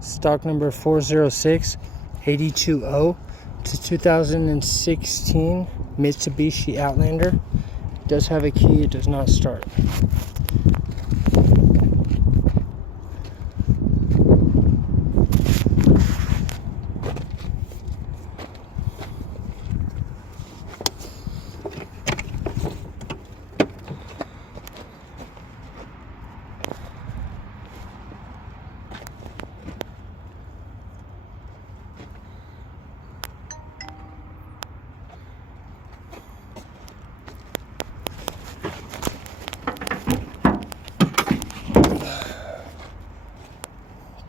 Stock number 406-820. It's a 2016 Mitsubishi Outlander. It does have a key, it does not start.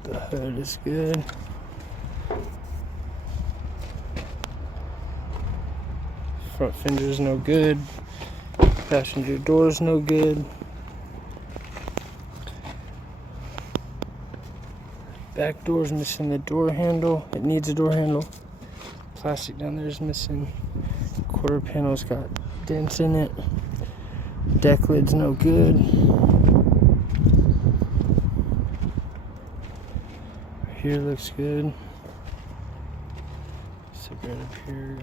The hood is good. Front fender is no good. Passenger door is no good. Back door is missing the door handle. It needs a door handle. Plastic down there is missing. Quarter panel's got dents in it. Deck lid's no good. Here looks good. Sit right up here.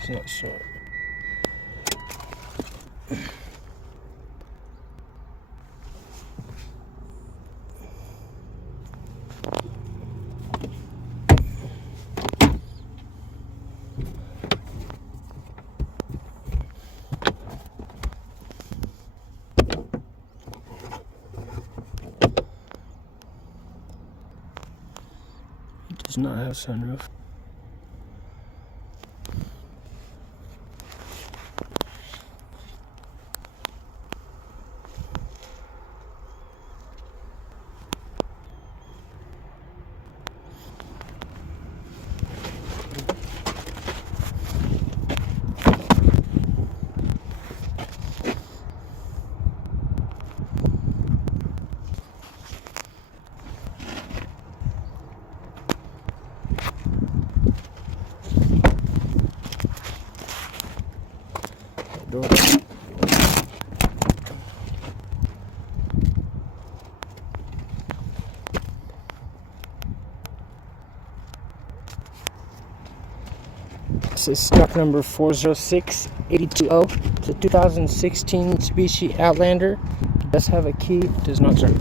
It's not short. It does not have sunroof. Door. This is stock number 406-820. It's a 2016 Mitsubishi Outlander. It does have a key, does not start.